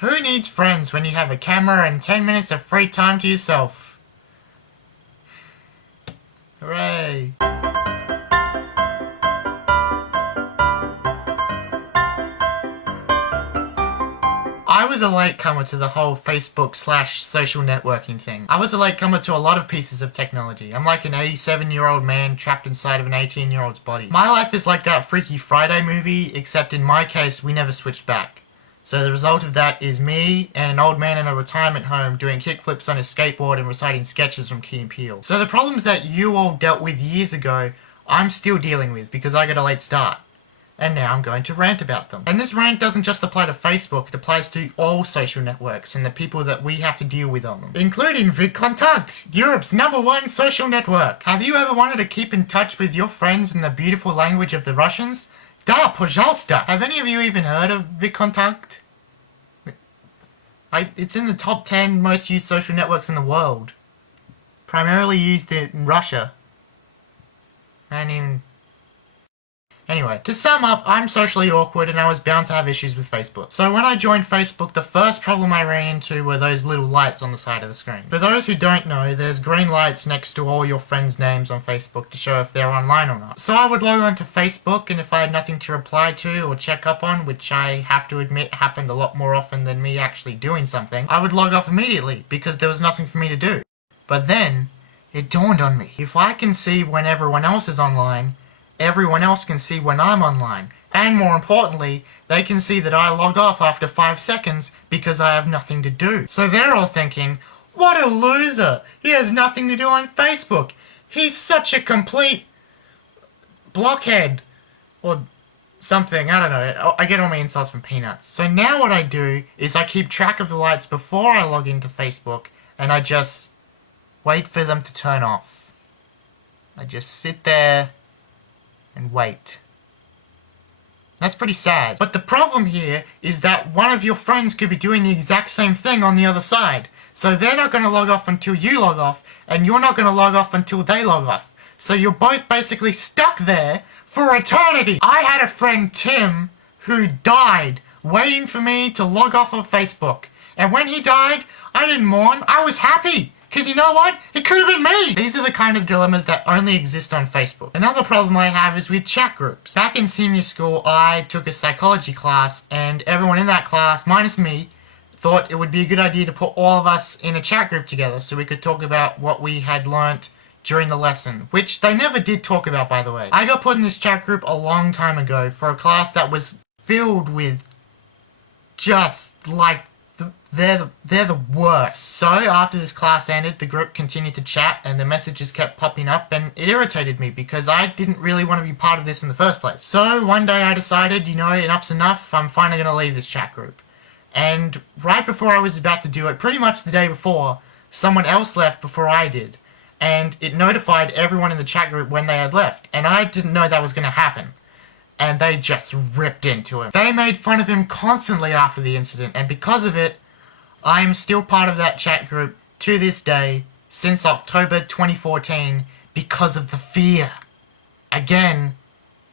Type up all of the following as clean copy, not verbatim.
Who needs friends when you have a camera and 10 minutes of free time to yourself? Hooray! I was a latecomer to the whole Facebook/social networking thing. I was a latecomer to a lot of pieces of technology. I'm like an 87-year-old man trapped inside of an 18-year-old's body. My life is like that Freaky Friday movie, except in my case, we never switched back. So the result of that is me and an old man in a retirement home doing kickflips on his skateboard and reciting sketches from Key and Peele. So the problems that you all dealt with years ago, I'm still dealing with because I got a late start. And now I'm going to rant about them. And this rant doesn't just apply to Facebook, it applies to all social networks and the people that we have to deal with on them. Including VKontakte, Europe's #1 social network. Have you ever wanted to keep in touch with your friends in the beautiful language of the Russians? Da, пожалуйста! Have any of you even heard of VKontakte? It's in the top 10 most used social networks in the world. Primarily used in Russia. Anyway, to sum up, I'm socially awkward and I was bound to have issues with Facebook. So when I joined Facebook, the first problem I ran into were those little lights on the side of the screen. For those who don't know, there's green lights next to all your friends' names on Facebook to show if they're online or not. So I would log on to Facebook, and if I had nothing to reply to or check up on, which I have to admit happened a lot more often than me actually doing something, I would log off immediately because there was nothing for me to do. But then, it dawned on me. If I can see when everyone else is online, everyone else can see when I'm online. And more importantly, they can see that I log off after 5 seconds because I have nothing to do. So they're all thinking, what a loser! He has nothing to do on Facebook! He's such a complete blockhead! Or something, I don't know. I get all my insults from Peanuts. So now what I do is I keep track of the lights before I log into Facebook, and I just wait for them to turn off. I just sit there and wait. That's pretty sad. But the problem here is that one of your friends could be doing the exact same thing on the other side. So they're not going to log off until you log off, and you're not going to log off until they log off. So you're both basically stuck there for eternity. I had a friend, Tim, who died waiting for me to log off of Facebook. And when he died, I didn't mourn, I was happy. Because you know what? It could have been me! These are the kind of dilemmas that only exist on Facebook. Another problem I have is with chat groups. Back in senior school, I took a psychology class, and everyone in that class, minus me, thought it would be a good idea to put all of us in a chat group together so we could talk about what we had learnt during the lesson. Which they never did talk about, by the way. I got put in this chat group a long time ago for a class that was filled with just like they're the worst. So after this class ended, the group continued to chat and the messages kept popping up, and it irritated me because I didn't really want to be part of this in the first place. So one day I decided, you know, enough's enough, I'm finally going to leave this chat group. And right before I was about to do it, pretty much the day before, someone else left before I did. And it notified everyone in the chat group when they had left, and I didn't know that was going to happen. And they just ripped into him. They made fun of him constantly after the incident, and because of it, I am still part of that chat group to this day, since October 2014, because of the fear. Again,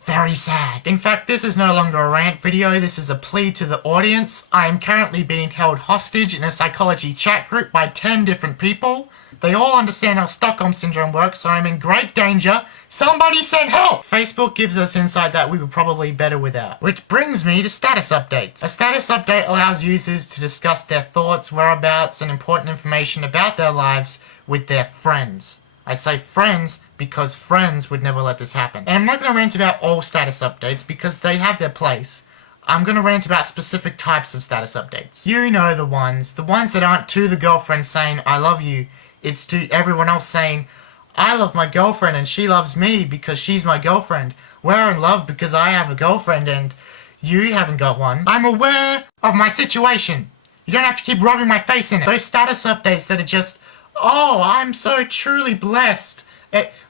very sad. In fact, this is no longer a rant video, this is a plea to the audience. I am currently being held hostage in a psychology chat group by 10 different people. They all understand how Stockholm Syndrome works, so I'm in great danger. Somebody send help! Facebook gives us insight that we were probably better without. Which brings me to status updates. A status update allows users to discuss their thoughts, whereabouts, and important information about their lives with their friends. I say friends because friends would never let this happen. And I'm not going to rant about all status updates because they have their place. I'm going to rant about specific types of status updates. You know the ones that aren't to the girlfriend saying, I love you. It's to everyone else saying, I love my girlfriend and she loves me because she's my girlfriend. We're in love because I have a girlfriend and you haven't got one. I'm aware of my situation. You don't have to keep rubbing my face in it. Those status updates that are just, oh, I'm so truly blessed.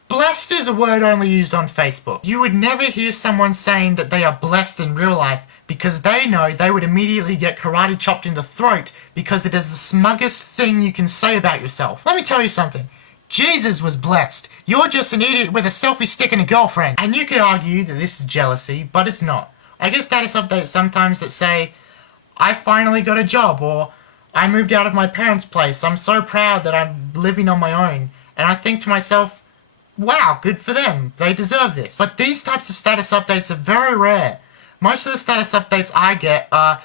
Blessed is a word only used on Facebook. You would never hear someone saying that they are blessed in real life because they know they would immediately get karate chopped in the throat because it is the smuggest thing you can say about yourself. Let me tell you something. Jesus was blessed. You're just an idiot with a selfie stick and a girlfriend. And you could argue that this is jealousy, but it's not. I get status updates sometimes that say, I finally got a job, or I moved out of my parents' place. I'm so proud that I'm living on my own. And I think to myself, wow, good for them. They deserve this. But these types of status updates are very rare. Most of the status updates I get are,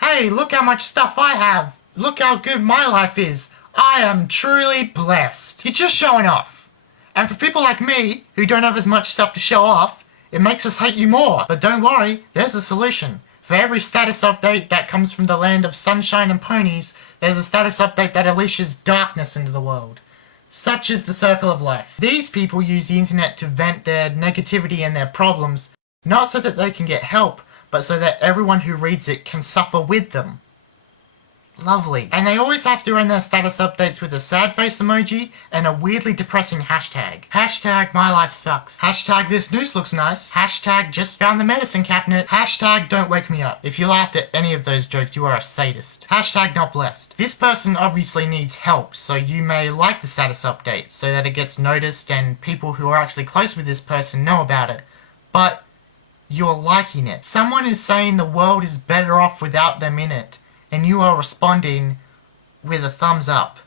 hey, look how much stuff I have. Look how good my life is. I am truly blessed. You're just showing off. And for people like me, who don't have as much stuff to show off, it makes us hate you more. But don't worry, there's a solution. For every status update that comes from the land of sunshine and ponies, there's a status update that unleashes darkness into the world. Such is the circle of life. These people use the internet to vent their negativity and their problems, not so that they can get help, but so that everyone who reads it can suffer with them. Lovely. And they always have to end their status updates with a sad face emoji and a weirdly depressing hashtag. Hashtag my life sucks. Hashtag this news looks nice. Hashtag just found the medicine cabinet. Hashtag don't wake me up. If you laughed at any of those jokes, you are a sadist. Hashtag not blessed. This person obviously needs help, so you may like the status update so that it gets noticed and people who are actually close with this person know about it. But you're liking it. Someone is saying the world is better off without them in it, and you are responding with a thumbs up.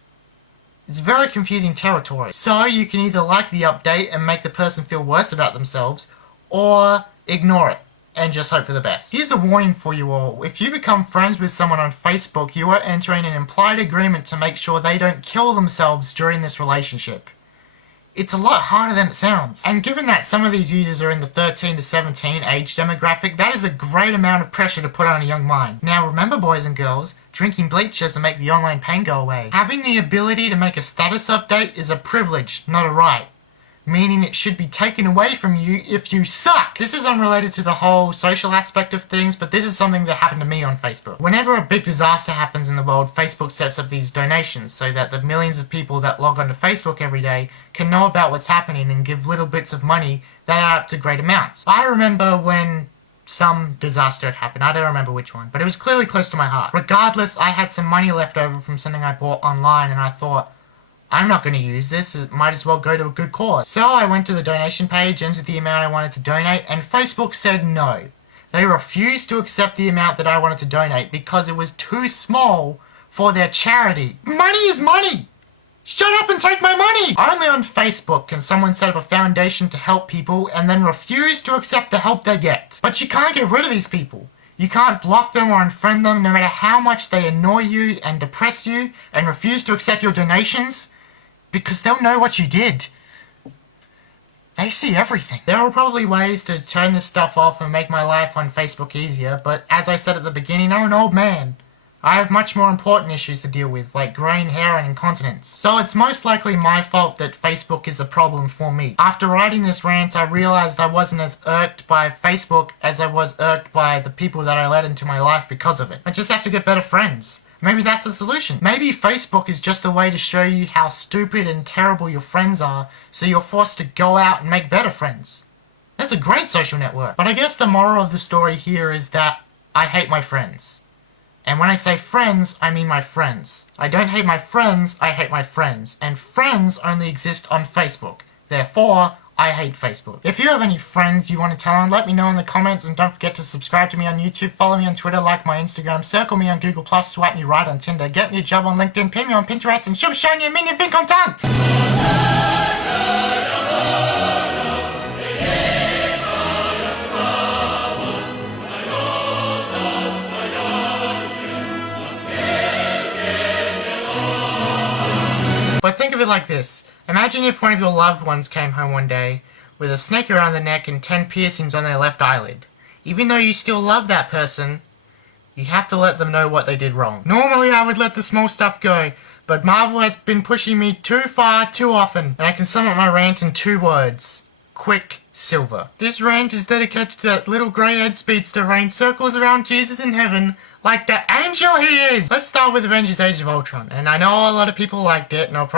It's very confusing territory. So you can either like the update and make the person feel worse about themselves, or ignore it and just hope for the best. Here's a warning for you all. If you become friends with someone on Facebook, you are entering an implied agreement to make sure they don't kill themselves during this relationship. It's a lot harder than it sounds. And given that some of these users are in the 13 to 17 age demographic, that is a great amount of pressure to put on a young mind. Now remember, boys and girls, drinking bleach doesn't make the online pain go away. Having the ability to make a status update is a privilege, not a right. Meaning it should be taken away from you if you suck. This is unrelated to the whole social aspect of things, but this is something that happened to me on Facebook. Whenever a big disaster happens in the world, Facebook sets up these donations so that the millions of people that log onto Facebook every day can know about what's happening and give little bits of money that add up to great amounts. I remember when some disaster had happened. I don't remember which one, but it was clearly close to my heart. Regardless, I had some money left over from something I bought online, and I thought, I'm not going to use this, it might as well go to a good cause. So I went to the donation page, entered the amount I wanted to donate, and Facebook said no. They refused to accept the amount that I wanted to donate because it was too small for their charity. Money is money! Shut up and take my money! Only on Facebook can someone set up a foundation to help people and then refuse to accept the help they get. But you can't get rid of these people. You can't block them or unfriend them no matter how much they annoy you and depress you and refuse to accept your donations. Because they'll know what you did. They see everything. There are probably ways to turn this stuff off and make my life on Facebook easier, but as I said at the beginning, I'm an old man. I have much more important issues to deal with, like graying hair and incontinence. So it's most likely my fault that Facebook is a problem for me. After writing this rant, I realized I wasn't as irked by Facebook as I was irked by the people that I let into my life because of it. I just have to get better friends. Maybe that's the solution. Maybe Facebook is just a way to show you how stupid and terrible your friends are, so you're forced to go out and make better friends. That's a great social network. But I guess the moral of the story here is that I hate my friends. And when I say friends, I mean my friends. I don't hate my friends, I hate my friends. And friends only exist on Facebook. Therefore, I hate Facebook. If you have any friends you want to tell on, let me know in the comments, and don't forget to subscribe to me on YouTube, follow me on Twitter, like my Instagram, circle me on Google+, swipe me right on Tinder, get me a job on LinkedIn, pin me on Pinterest, and show me a minion fin content! But think of it like this. Imagine if one of your loved ones came home one day with a snake around the neck and 10 piercings on their left eyelid. Even though you still love that person, you have to let them know what they did wrong. Normally I would let the small stuff go, but Marvel has been pushing me too far, too often, and I can sum up my rant in 2 words. Quicksilver. This rant is dedicated to that little grey-haired speedster running circles around Jesus in heaven like the angel he is! Let's start with Avengers Age of Ultron, and I know a lot of people liked it, and I'll probably